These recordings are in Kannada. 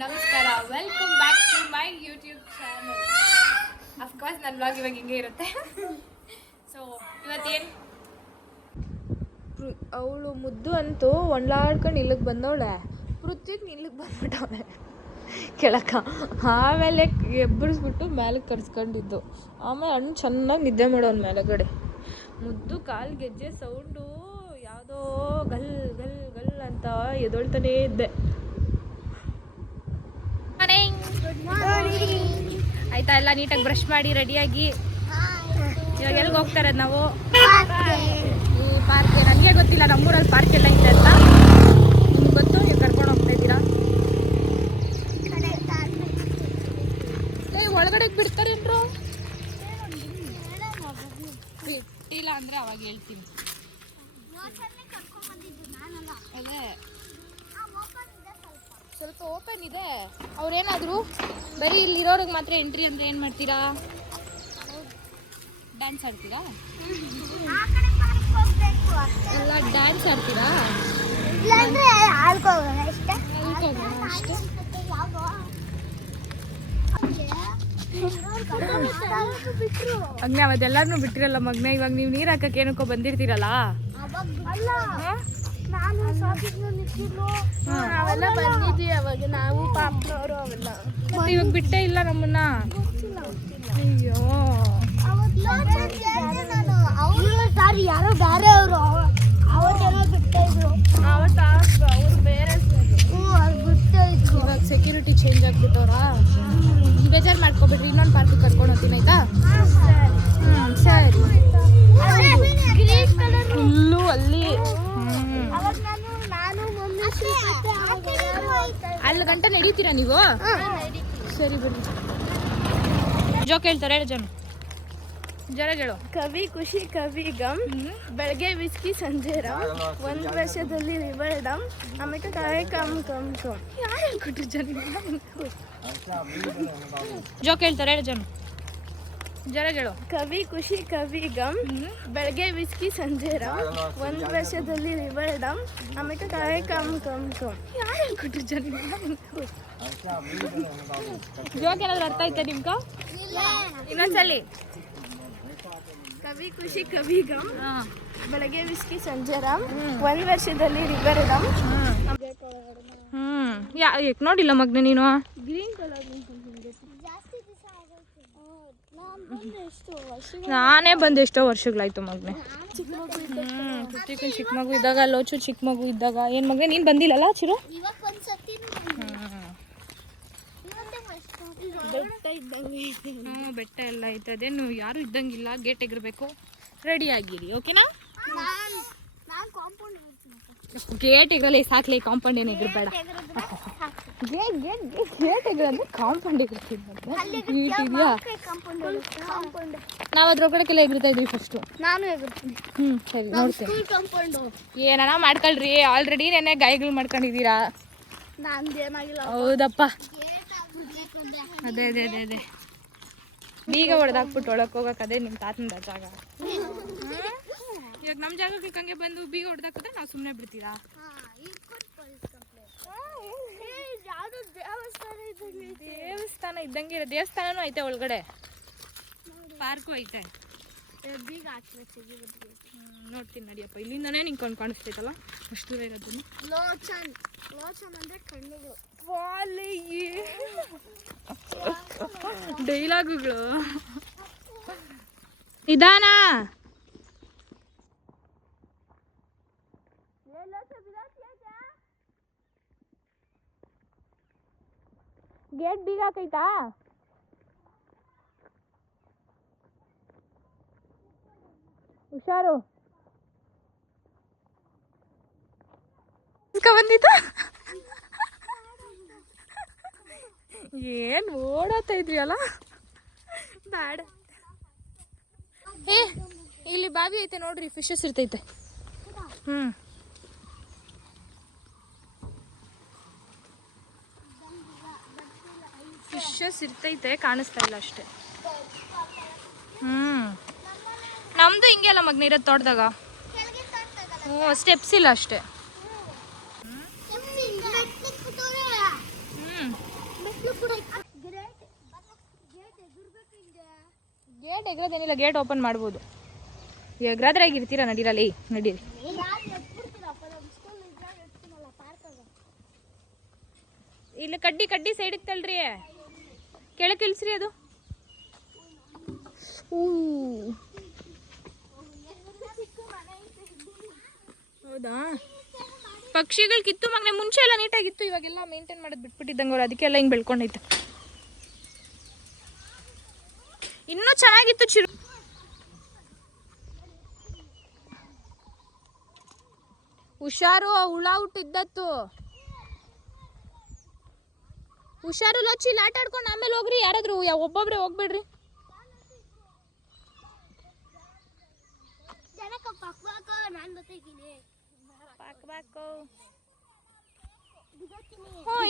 ನಮಸ್ಕಾರ, welcome back to my YouTube channel. Of course ನನ್ನ ಬ್ಲಾಗ್ ಇವಾಗ ಹಿಂಗೆ ಇರುತ್ತೆ. ಸೊ ಇವತ್ತೇನು ಅವಳು ಮುದ್ದು ಅಂತೂ ಒಂಡ್ಲಾಡ್ಕೊಂಡು ಇಲ್ಲಿಗೆ ಬಂದವಳೆ, ಪೃಥ್ವಿಗೆ ಇಲ್ಲಿಗೆ ಬಂದ್ಬಿಟ್ಟವಳೆ ಕೆಳಕ. ಆಮೇಲೆ ಎಬ್ಬರಿಸ್ಬಿಟ್ಟು ಮೇಲಕ್ಕೆ ಕರ್ಸ್ಕೊಂಡಿದ್ದು. ಆಮೇಲೆ ಹಣ್ಣು ಚೆನ್ನಾಗಿ ನಿದ್ದೆ ಮಾಡೋನ್ ಮೇಲೆಗಡೆ. ಮುದ್ದು ಕಾಲು ಗೆಜ್ಜೆ ಸೌಂಡು ಯಾವುದೋ ಗಲ್ ಗಲ್ ಗಲ್ ಅಂತ ಎದೊಳ್ತಾನೇ ಇದ್ದೆ. ಆಯ್ತಾ, ಎಲ್ಲ ನೀಟಾಗಿ ಬ್ರಷ್ ಮಾಡಿ ರೆಡಿಯಾಗಿ ಇವಾಗ ಎಲ್ಲಿಗೆ ಹೋಗ್ತಾರೆ ನಾವು? ಈ ಪಾರ್ಕ್ ನನಗೆ ಗೊತ್ತಿಲ್ಲ, ನಮ್ಮೂರಲ್ಲಿ ಪಾರ್ಕ್ ಎಲ್ಲ ಐತೆ ಅಂತ. ನಿಮ್ಗೆ ಗೊತ್ತು? ನೀವು ಕರ್ಕೊಂಡು ಹೋಗ್ತಾ ಇದ್ದೀರಾ? ಒಳಗಡೆ ಬಿಡ್ತಾರೇನ್ರು? ಬಿಟ್ಟಿಲ್ಲ ಅಂದರೆ ಅವಾಗ ಹೇಳ್ತೀನಿ. ಅದೇ ಸ್ವಲ್ಪ ಓಪನ್ ಇದೆ. ಅವ್ರೇನಾದರೂ ಬರೀ ಇಲ್ಲಿರೋರಿಗೆ ಮಾತ್ರ ಎಂಟ್ರಿ ಅಂದರೆ ಏನು ಮಾಡ್ತೀರಾ? ಡ್ಯಾನ್ಸ್ ಆಡ್ತೀರಾ? ಎಲ್ಲ ಡ್ಯಾನ್ಸ್ ಆಡ್ತೀರಾ? ಅಗ್ನ ಅವತ್ತೆಲ್ಲರೂ ಬಿಟ್ಟಿರಲ್ಲ ಮಗ್ನ. ಇವಾಗ ನೀವು ನೀರು ಹಾಕಕ್ಕೆ ಏನಕ್ಕೋ ಬಂದಿರ್ತೀರಲ್ಲ, ಅವೆಲ್ಲ ಬಂದಿದ್ವಿ ಅವಾಗ ನಾವು ಪಾಪ್ನವರು ಅವೆಲ್ಲ. ಮತ್ತೆ ಇವಾಗ ಬಿಟ್ಟೇ ಇಲ್ಲ ನಮ್ಮನ್ನ. ಅಯ್ಯೋ ಯಾರೋ ಬೇರೆ ಅವರು ಅವತ್ತೆಲ್ಲ ಬಿಡ್ತಾ ಇದ್ರು. ಅವ್ರು ಬೇರೆ ಬಿಡ್ತಾ ಇದ್ರು. ಇವಾಗ ಸೆಕ್ಯೂರಿಟಿ ಚೇಂಜ್ ಆಗ್ಬಿಟ್ಟವ್ರಾ? ಬೇಜಾರು ಮಾಡ್ಕೊಬಿಡ್ರಿ, ಇನ್ನೊಂದು ಪಾರ್ಕಿಗೆ ಕರ್ಕೊಂಡು ಹೋಗ್ತೀನಿ ಆಯ್ತಾ? ಸರಿ. ಫುಲ್ಲು ಅಲ್ಲಿ ಅಲ್ಲಿ ಗಂಟೆ ನಡೀತೀರಾ ನೀವು? ಸರಿ ಬಿಡಿ. ಜೋಕ್ ಹೇಳ್ತಾರೆ, ಹೇಳು ಜನ ಹೇಳು. ಕವಿ ಖುಷಿ ಕವಿ ಗಮ್, ಬೆಳಗ್ಗೆ ವಿಸ್ಕಿ ಸಂಜೆ ರಮ್, ಒಂದು ವರ್ಷದಲ್ಲಿ ರಿವರ್ ಡಮ್, ಆಮೇಲೆ ಕಾಯಿ ಕಮ್ ಕಮ್ ಕಮ್. ಯಾರು ಹೇಳ್ಕೊಟ್ರು ಜನ? ಜೋಕ್ ಹೇಳ್ತಾರೆ, ಹೇಳು ಜನ ಹೇಳು. ಕವಿ ಖುಷಿ ಕವಿ ಗಮ್, ಬೆಳಗ್ಗೆ ವಿಸ್ಕಿ ಸಂಜೆ ರಮ್, ಒಂದು ವರ್ಷದಲ್ಲಿ ರಿವರ್ ಡಮ್, ಆಮೇಲೆ ಕಾಯಿ ಕಮ್ ಕಮ್ ಕಮ್. ಯಾರು ಹೇಳ್ಕೊಟ್ರು ಜನ? ಜೋಕ್ ಏನಾದ್ರು ಅರ್ಥ ಆಯ್ತಾ ನಿಮ್ಗೆ? ಇನ್ನೊಂದ್ಸಲಿ. ಕವಿ ಖುಷಿ ಕವಿ ಗಮ್, ಬೆಳಗ್ಗೆ ವಿಸ್ಕಿ ಸಂಜೆ ರಾಮ್, ಒಂದು ವರ್ಷದಲ್ಲಿ ರಿವರ್ ಡಮ್. ಯಾಕೆ ನೋಡಿಲ್ಲ ಮಗ್ನ ನೀನು? ಗ್ರೀನ್ ಕಲರ್ ನಾನೇ ಬಂದು ಎಷ್ಟೋ ವರ್ಷಗಳಾಯ್ತು ಮಗ್ನೆ. ಚಿಕ್ಕ ಮಗು ಇದ್ದಾಗ, ಲೋಚು ಚಿಕ್ಕ ಮಗು ಇದ್ದಾಗ. ಏನು ಮಗ್ನೆ ನೀನು ಬಂದಿಲ್ಲಲ್ಲ ಚಿರು? ಬೆಟ್ಟ ಎಲ್ಲ ಐತೆ. ಅದೇನು ಯಾರು ಇದ್ದಂಗಿಲ್ಲ, ಗೇಟ್ ಎಗಿರ್ಬೇಕು. ರೆಡಿ ಆಗಿರಿ, ಓಕೆನಾ? ಗೇಟ್ ಎಗರಲ್ಲ, ಸಾಕ್ಲಿ. ಕಾಂಪೌಂಡ್ ಏನು ಎಗಿರ್ಬೇಡ. Gate ಎಗರಂದ್ರೆ compound ಎಗಿರ್ತೀನಿ. ಇದೆಯಾ? ನಾವು ಅದ್ರೊಳಗಡೆಲ್ಲ ಎಗಿರ್ತಾ ಇದ್ವಿ ಫಸ್ಟು. ನಾನು ಎಗಿರ್ತೀನಿ. ಸರಿ, ನೋಡ್ತೀನಿ. ಏನಾರ ಮಾಡ್ಕೊಳ್ರಿ, ಆಲ್ರೆಡಿ ನೆನ್ನೆ ಗಾಯಗಳು ಮಾಡ್ಕೊಂಡಿದ್ದೀರಾ. ಹೌದಪ್ಪ. ಅದೇ ಅದೇ ಅದೇ ಅದೇ ಬೀಗ ಹೊಡೆದಾಕ್ಬಿಟ್ಟು ಒಳಕ್ಕೆ ಹೋಗಕ್ಕೆ. ಅದೇ ನಿಮ್ಮ ತಾತನ ಜಾಗ. ಇವಾಗ ನಮ್ಮ ಜಾಗಕ್ಕೆ ಹಂಗೆ ಬಂದು ಬೀಗ ಹೊಡೆದಾಕಿದ್ರೆ ನಾವು ಸುಮ್ಮನೆ ಬಿಡ್ತೀರಾ? ದೇವಸ್ಥಾನ ಇದ್ದಂಗೆ ಇರೋ ದೇವಸ್ಥಾನನೂ ಐತೆ ಒಳಗಡೆ, ಪಾರ್ಕು ಐತೆ. ಬೀಗ ಹಾಕ್ಬೇಕು. ನೋಡ್ತೀನಿ ನಡಿಯಪ್ಪ. ಇಲ್ಲಿಂದನೇ ನಿಂಗೆ ಕಾಣಿಸ್ತೈತಲ್ಲ ಅಷ್ಟು ದೂರ ಇರೋದನ್ನು. ಲೋಚನ್ ಅಂದರೆ ಕಣ್ಣುಗಳು. ಡೈಲಾಗುಗಳು. ನಿಧಾನ. ಗೇಟ್ ಬೀಗ ಹಾಕೈತಾ? ಹುಷಾರು. ಬಂದಿದ್ದ ಏನ್ ಓಡಾಡ್ತಾ ಇದ್ರಿ ಅಲ್ಲ? ಬೇಡ. ಇಲ್ಲಿ ಬಾವಿ ಐತೆ ನೋಡ್ರಿ, ಫಿಶಸ್ ಇರ್ತೈತೆ. ಫಿಶಸ್ ಇರ್ತೈತೆ, ಕಾಣಿಸ್ತಾ ಇಲ್ಲ ಅಷ್ಟೇ. ನಮ್ದು ಹಿಂಗೆ ಅಲ್ಲ ಮಗ್ನ ಇರೋದು ತೋಟದಾಗ. ಸ್ಟೆಪ್ಸ್ ಇಲ್ಲ ಅಷ್ಟೇ. ಎಗ್ರೋದೇನಿಲ್ಲ, ಗೇಟ್ ಓಪನ್ ಮಾಡ್ಬೋದು. ಎಗ್ರಾದ್ರೆ ಆಗಿರ್ತೀರಾ, ನಡೀರಲ್ಲಿ ನಡೀರಿ. ಇಲ್ಲಿ ಕಡ್ಡಿ ಸೈಡಿಗೆ ತಳ್ರಿ, ಕೆಳಕ್ಕೆ ಇಳಿಸ್ರಿ ಅದು. ಹೌದಾ, ಪಕ್ಷಿಗಳು ಕಿತ್ತು ಮಗನೆ. ಮುಂಚೆ ಎಲ್ಲ ನೀಟಾಗಿತ್ತು, ಇವಾಗೆಲ್ಲ ಮೇಂಟೈನ್ ಮಾಡೋದು ಬಿಟ್ಬಿಟ್ಟಿದ್ದಂಗೆ ಅವ್ರು, ಅದಕ್ಕೆಲ್ಲ ಹಿಂಗೆ ಬೆಳ್ಕೊಂಡೈತೆ. ಇನ್ನೂ ಚೆನ್ನಾಗಿತ್ತು ಚಿರು. ಹುಷಾರು, ಹುಳ ಹುಟ್ಟಿದ್ದತ್ತು. ಹುಷಾರು ಲಚ್ಚಿ, ಇಲ್ಲಿ ಆಟ ಆಡ್ಕೊಂಡು ಆಮೇಲೆ ಹೋಗ್ರಿ. ಯಾರಾದ್ರೂ ಒಬ್ಬೊಬ್ರೆ ಹೋಗ್ಬೇಡ್ರಿ.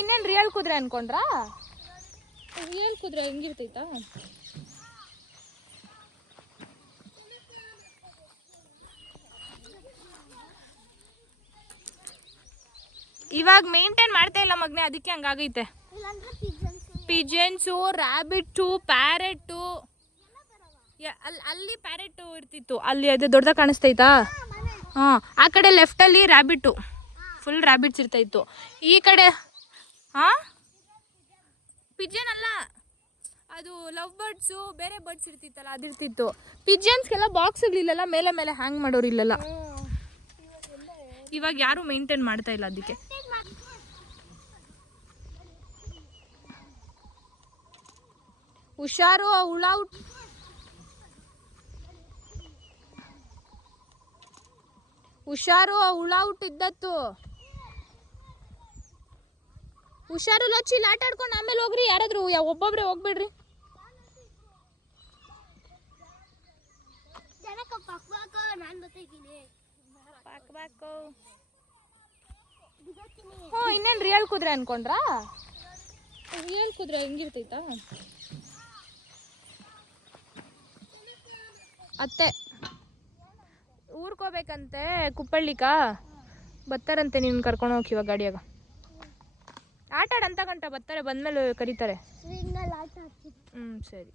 ಇನ್ನೇನು ರಿಯಲ್ ಕುದುರೆ ಅನ್ಕೊಂಡ್ರಾ? ರಿಯಲ್ ಕುದುರೆ ಹೆಂಗಿರ್ತೈತಾ? ಇವಾಗ ಮೇಂಟೈನ್ ಮಾಡ್ತಾ ಇಲ್ಲ ಮಗ್ನೆ, ಅದಕ್ಕೆ ಹಂಗಾಗೈತೆ. Pigeons, rabbit, ಪ್ಯಾರೆಟ್ಟು. ಅಲ್ಲಿ ಪ್ಯಾರೆಟ್ಟು ಇರ್ತಿತ್ತು, ಅಲ್ಲಿ ಅದು ದೊಡ್ಡದಾಗ ಕಾಣಿಸ್ತೈತಾ? ಹಾಂ, ಆ ಕಡೆ ಲೆಫ್ಟಲ್ಲಿ ರ್ಯಾಬಿಟ್ಟು, ಫುಲ್ ರ್ಯಾಬಿಟ್ಸ್ ಇರ್ತಾಯಿತ್ತು. ಈ ಕಡೆ ಹಾಂ, ಪಿಜನ್ ಅಲ್ಲ ಅದು, ಲವ್ ಬರ್ಡ್ಸು, ಬೇರೆ ಬರ್ಡ್ಸ್ ಇರ್ತಿತ್ತಲ್ಲ ಅದಿರ್ತಿತ್ತು. ಪಿಜನ್ಸ್ಗೆಲ್ಲ ಬಾಕ್ಸ್ಗಳಿಲ್ಲಲ್ಲ, ಮೇಲೆ ಮೇಲೆ ಹ್ಯಾಂಗ್ ಮಾಡೋರಿಲ್ಲಲ್ಲ. ಇವಾಗ ಯಾರು ಮೇಂಟೈನ್ ಮಾಡ್ತಾ ಇಲ್ಲ, ಅದಕ್ಕೆ. ಹುಷಾರು, ಹುಳ ಹುಷಾರು, ಹುಳ ಹುಟ್ಟಿದ್ದತ್ತು. ಹುಷಾರು ಲಚ್ಚಿ, ಇಲ್ಲಿ ಆಟ ಆಡ್ಕೊಂಡು ಆಮೇಲೆ ಹೋಗ್ರಿ. ಯಾರಾದ್ರೂ ಒಬ್ಬೊಬ್ರೆ ಹೋಗ್ಬೇಡ್ರಿ. ಇನ್ನೇನು ರಿಯಲ್ ಕುದುರೆ ಅನ್ಕೊಂಡ್ರಾ? ರಿಯಲ್ ಕುದುರೆ ಹೆಂಗಿರ್ತೈತಾ? ಅತ್ತೆ ಊರ್ಕೋಬೇಕಂತೆ, ಕುಪ್ಪಳ್ಳಿಕ ಬರ್ತಾರಂತೆ. ನೀನು ಕರ್ಕೊಂಡು ಹೋಗಿ ಇವಾಗ ಗಾಡಿಯಾಗ ಆಟ ಆಡಂತ ಗಂಟ ಬರ್ತಾರೆ, ಬಂದ್ಮೇಲೆ ಕರೀತಾರೆ. ಸರಿ.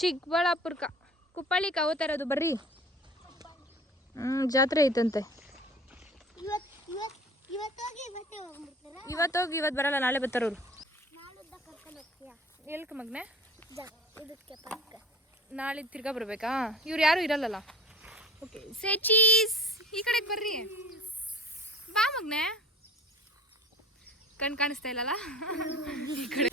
ಚಿಕ್ಕಬಳ್ಳಾಪುರಕ್ಕ, ಕುಪ್ಪಳ್ಳಿಕ ಹೋಗ್ತಾರದು, ಬರ್ರಿ. ಜಾತ್ರೆ ಐತಂತೆ. ಇವತ್ತೋಗಿ ಇವತ್ತು ಬರಲ್ಲ, ನಾಳೆ ಬರ್ತಾರವ್ರು. ಎಲ್ಕ ಮಗ್ನೆ? ನಾಳೆ ತಿರ್ಗಾ ಬರ್ಬೇಕಾ? ಇವ್ರು ಯಾರು ಇರಲ್ಲಲ್ಲ. ಓಕೆ, ಸೇ ಚೀಸ್. ಈ ಕಡೆಗೆ ಬರ್ರಿ, ಬಾ ಮಗ್ನೆ. ಕಣ್ ಕಾಣಿಸ್ತಾ ಇಲ್ಲಲ್ಲ, ಈ ಕಡೆ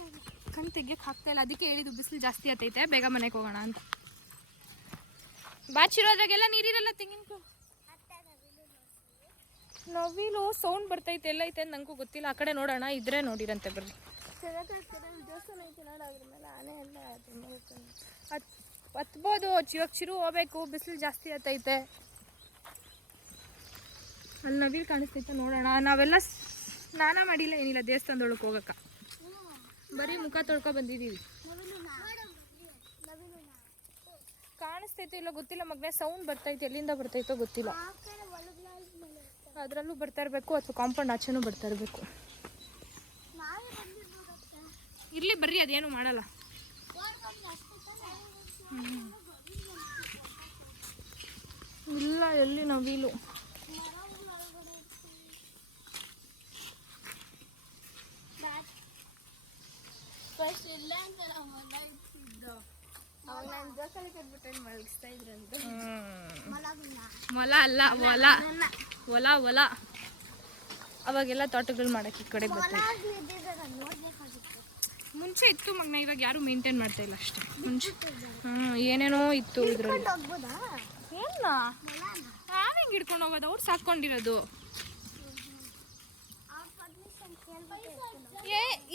ಕಣ್ ತೆಗಿಯಕ್ಕೆ ಆಗ್ತಾ ಇಲ್ಲ. ಅದಕ್ಕೆ ಹೇಳಿದ್ದು, ಬಿಸಿಲು ಜಾಸ್ತಿ ಆತೈತೆ, ಬೇಗ ಮನೆಗೆ ಹೋಗೋಣ ಅಂತ. ಬಾಚಿರೋದ್ರಾಗೆಲ್ಲ ನೀರಿರಲ್ಲ. ತೆಂಗಿನಕಾಯಿ ನವಿಲು ಸೌಂಡ್ ಬರ್ತೈತೆ, ಎಲ್ಲ ಐತೆ ನಂಗೂ ಗೊತ್ತಿಲ್ಲ. ಆ ಕಡೆ ನೋಡೋಣ, ಇದ್ರೆ ನೋಡಿರಂತೆ, ಬರ್ರಿ. ಹತ್ಬೋದು, ಇವಾಗ ಚಿರು ಹೋಗ್ಬೇಕು, ಬಿಸಿಲು ಜಾಸ್ತಿ ಆತೈತೆ. ಅಲ್ಲಿ ನವಿಲು ಕಾಣಿಸ್ತೈತೆ, ನೋಡೋಣ. ನಾವೆಲ್ಲ ಸ್ನಾನ ಮಾಡಿಲ್ಲ, ಏನಿಲ್ಲ, ದೇವಸ್ಥಾನದೊಳಗೆ ಹೋಗಕ್ಕ. ಬರೀ ಮುಖ ತೊಳ್ಕೊ ಬಂದಿದ್ದೀವಿ. ಕಾಣಿಸ್ತೈತೆ ಇಲ್ಲ ಗೊತ್ತಿಲ್ಲ ಮಗನೇ, ಸೌಂಡ್ ಬರ್ತೈತೆ, ಎಲ್ಲಿಂದ ಬರ್ತೈತೋ ಗೊತ್ತಿಲ್ಲ. ಅದರಲ್ಲೂ ಬರ್ತಾ ಇರಬೇಕು, ಅಥವಾ ಕಾಂಪೌಂಡ್ ಆಚೆನೂ ಬರ್ತಾ ಇರಬೇಕು. ಇರ್ಲಿ ಬರ್ರಿ, ಅದೇನು ಮಾಡಲ್ಲ. ಇಲ್ಲ, ಎಲ್ಲಿ ನವಿಲು? ಮೊಲ ಅಲ್ಲ, ಹೊಲ ಹೊಲ ಹೊಲ. ಅವಾಗೆಲ್ಲ ತೋಟಗಳು ಮಾಡಕ್ಕೆ ಈ ಕಡೆ ಬರ್ತಾರೆ. ಮುಂಚೆ ಇತ್ತು ಮಗನ, ಇವಾಗ ಯಾರು ಮೇಂಟೈನ್ ಮಾಡ್ತಾ ಇಲ್ಲ ಅಷ್ಟೇ. ಮುಂಚೆ ಏನೇನೋ ಇತ್ತು ಇದ್ರಲ್ಲಿ. ಏನ ನಾನು ಹೆಂಗೆ ಹಿಡ್ಕೊಂಡು ಹೋಗೋದು? ಅವ್ರು ಸಾಕೊಂಡಿರೋದು.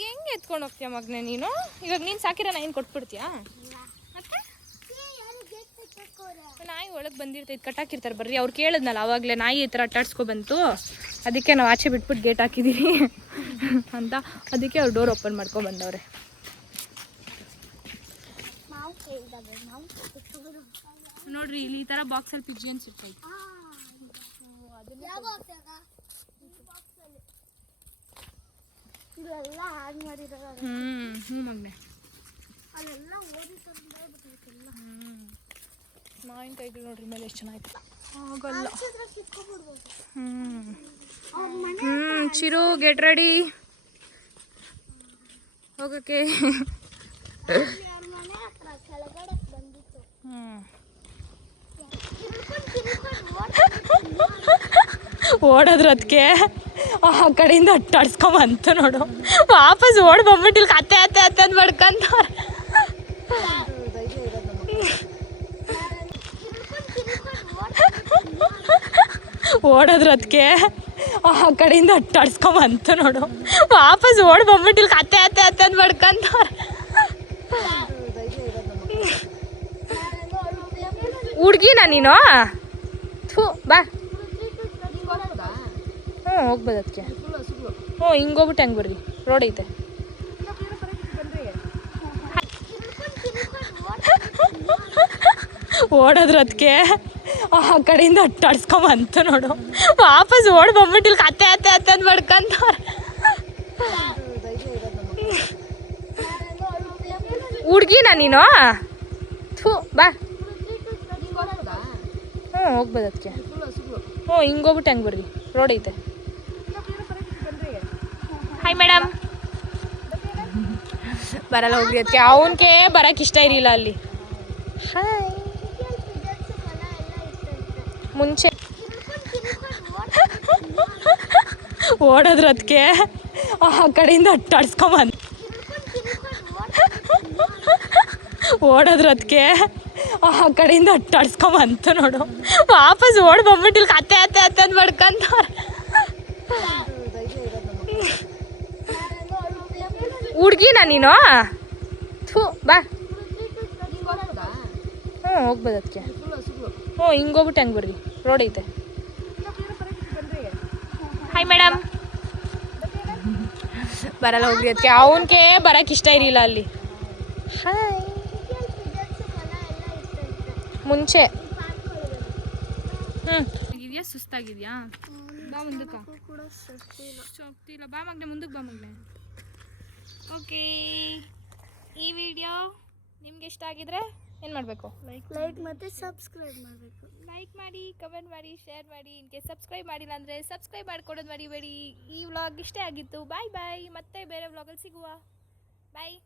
ಹೆಂಗೆ ಎತ್ಕೊಂಡು ಹೋಗ್ತೀಯ ಮಗನೇ ನೀನು? ಇವಾಗ ನೀನು ಸಾಕಿರೋ ಏನು ಕೊಟ್ಬಿಡ್ತೀಯಾ? ಮತ್ತೆ ನಾಯಿ ಒಳಗೆ ಬಂದಿರ್ತೈತೆ ಕಟ್ಟಾಕಿರ್ತಾರೆ ಬರ್ರಿ ಅವ್ರು ಕೇಳಿದ್ನಲ್ಲ ಆವಾಗಲೇ ನಾಯಿ ಈ ಥರ ಅಟ್ಟಾಡ್ಸ್ಕೊ ಬಂತು ಅದಕ್ಕೆ ನಾವು ಆಚೆ ಬಿಟ್ಬಿಟ್ಟು ಗೇಟ್ ಹಾಕಿದ್ದೀವಿ ಅಂತ ಅದಕ್ಕೆ ಅವ್ರು ಡೋರ್ ಓಪನ್ ಮಾಡ್ಕೊಂಡು ಬಂದವ್ರೆ. ನೋಡ್ರಿ ಇಲ್ಲಿ ಈ ಥರ ಬಾಕ್ಸಲ್ಲಿ ಪಿಜಿಯನ್ಸ್ ಇರ್ತೈತೆ. ಹ್ಞೂ ಮಗನೆ ಮಾವಿನಕಾಯಿಗಳು ನೋಡ್ರಿ ಮೇಲೆ ಎಷ್ಟು ಚೆನ್ನಾಗಿತ್ತು. ಆಗಲ್ಲ. ಚಿರು ಗೆಟ್ ರೆಡಿ ಹೋಗಕ್ಕೆ. ಓಡೋದ್ರ ಅದಕ್ಕೆ ಆ ಕಡೆಯಿಂದ ಅಟ್ಟಾಡ್ಸ್ಕೊಂಬಂತು ನೋಡು. ವಾಪಸ್ ಓಡ್ ಬಂದ್ಬಿಟ್ಟಿಲ್ ಅತ್ತೆ ಅತ್ತೆ ಅತ್ತೆ ಅಂತ ಬಡ್ಕಂತ ಓಡೋದ್ರ ಅದಕ್ಕೆ ಆ ಕಡೆಯಿಂದ ಅಟ್ಟಾಡ್ಸ್ಕೊಂಬಂತು ನೋಡು. ವಾಪಸ್ ಓಡ್ ಬಂದ್ಬಿಟ್ಟಿಲ್ ಅತ್ತೆ ಅತ್ತೆ ಅತ್ತೆ ಅಂತ ಬಡ್ಕಂತ ಹುಡ್ಗಿನ ನೀನು ಥೂ ಬಾ. ಹ್ಞೂ ಹೋಗ್ಬೋದು ಅದಕ್ಕೆ. ಹ್ಞೂ ಹಿಂಗೋಗ್ಬಿಟ್ಟು ಹೆಂಗೆ ಬರ್ರಿ ರೋಡ್ ಐತೆ. ಓಡೋದ್ರ ಅದಕ್ಕೆ ಆ ಕಡೆಯಿಂದ ಅಟ್ಟಾಡ್ಸ್ಕೊಂಬಂತು ನೋಡು. ವಾಪಸ್ ಓಡ್ ಬಂದ್ಬಿಟ್ಟಿಲ್ ಅತ್ತೆ ಅತ್ತೆ ಅತ್ತೆ ಅಂತ ಬಡ್ಕಂತ ಹುಡ್ಗಿನ ನೀನು ಥೂ ಬಾ. ಹ್ಞೂ ಹೋಗ್ಬೋದು ಅದಕ್ಕೆ. ಹ್ಞೂ ಹಿಂಗೋಗ್ಬಿಟ್ಟು ಹೆಂಗೆ ಬರ್ರಿ ರೋಡ್ ಐತೆ. Hi madam. ಬರಲ್ಲ ಹೋಗ್ರಿ ಅದಕ್ಕೆ. ಅವನಿಗೆ ಬರೋಕ್ಕೆ ಇಷ್ಟ ಇರಲಿಲ್ಲ ಅಲ್ಲಿ. ಹಾಯ್ ಮುಂಚೆ ಓಡೋದ್ರ ಅದಕ್ಕೆ ಆ ಕಡೆಯಿಂದ ಅಟ್ಟಾಡ್ಸ್ಕೊಂಬಂದು ಓಡೋದ್ರ ಅದಕ್ಕೆ ಆ ಕಡೆಯಿಂದ ಅಟ್ಟಾಡ್ಸ್ಕೊಂಬಂತು ನೋಡು. ವಾಪಸ್ ಓಡ್ ಬಂದ್ಬಿಟ್ಟಿಲ್ ಅತ್ತೆ ಅತ್ತೆ ಅತ್ತೆ ಅಂತ ಬಡ್ಕಂತ ಹುಡ್ಗಿನ ನೀನು ಥೂ ಬಾ. ಹ್ಞೂ ಹೋಗ್ಬೋದು ಅದಕ್ಕೆ. ಹ್ಞೂ ಹಿಂಗೋಗ್ಬಿಟ್ಟು ಹೆಂಗೆ ಬರ್ರಿ ರೋಡ್ ಐತೆ. Hi madam. ಬರಲ್ಲ ಹೋಗ್ರಿ ಅದಕ್ಕೆ. ಅವನಿಗೆ ಬರೋಕ್ಕೆ ಇಷ್ಟ ಇರಲಿಲ್ಲ ಅಲ್ಲಿ. ಹಾಯ್ ಮುಂಚೆ ಇದೆಯಾ ಸುಸ್ತಾಗಿದೆಯಾ? ಬಾ ಮುಂದಕ್ಕೆ. ಶಕ್ತಿ ಇಲ್ಲ. ಬಾ ಮಗನೆ ಮುಂದಕ್ಕೆ ಬಾ ಮಗನೆ. ಓಕೆ ಈ ವಿಡಿಯೋ ನಿಮ್ಗೆ ಇಷ್ಟ ಆಗಿದ್ರೆ ಏನು ಮಾಡಬೇಕು? ಲೈಕ್ ಮತ್ತು ಸಬ್ಸ್ಕ್ರೈಬ್ ಮಾಡಬೇಕು. ಲೈಕ್ ಮಾಡಿ, ಕಮೆಂಟ್ ಮಾಡಿ, ಶೇರ್ ಮಾಡಿ. ಇನ್ಕೇಸ್ ಸಬ್ಸ್ಕ್ರೈಬ್ ಮಾಡಿಲ್ಲ ಅಂದರೆ ಸಬ್ಸ್ಕ್ರೈಬ್ ಮಾಡ್ಕೊಡೋದು ಮರಿಬೇಡಿ. ಈ ವ್ಲಾಗ್ ಇಷ್ಟೇ ಆಗಿತ್ತು. ಬಾಯ್ ಬಾಯ್. ಮತ್ತೆ ಬೇರೆ ವ್ಲಾಗಲ್ಲಿ ಸಿಗುವ. ಬಾಯ್.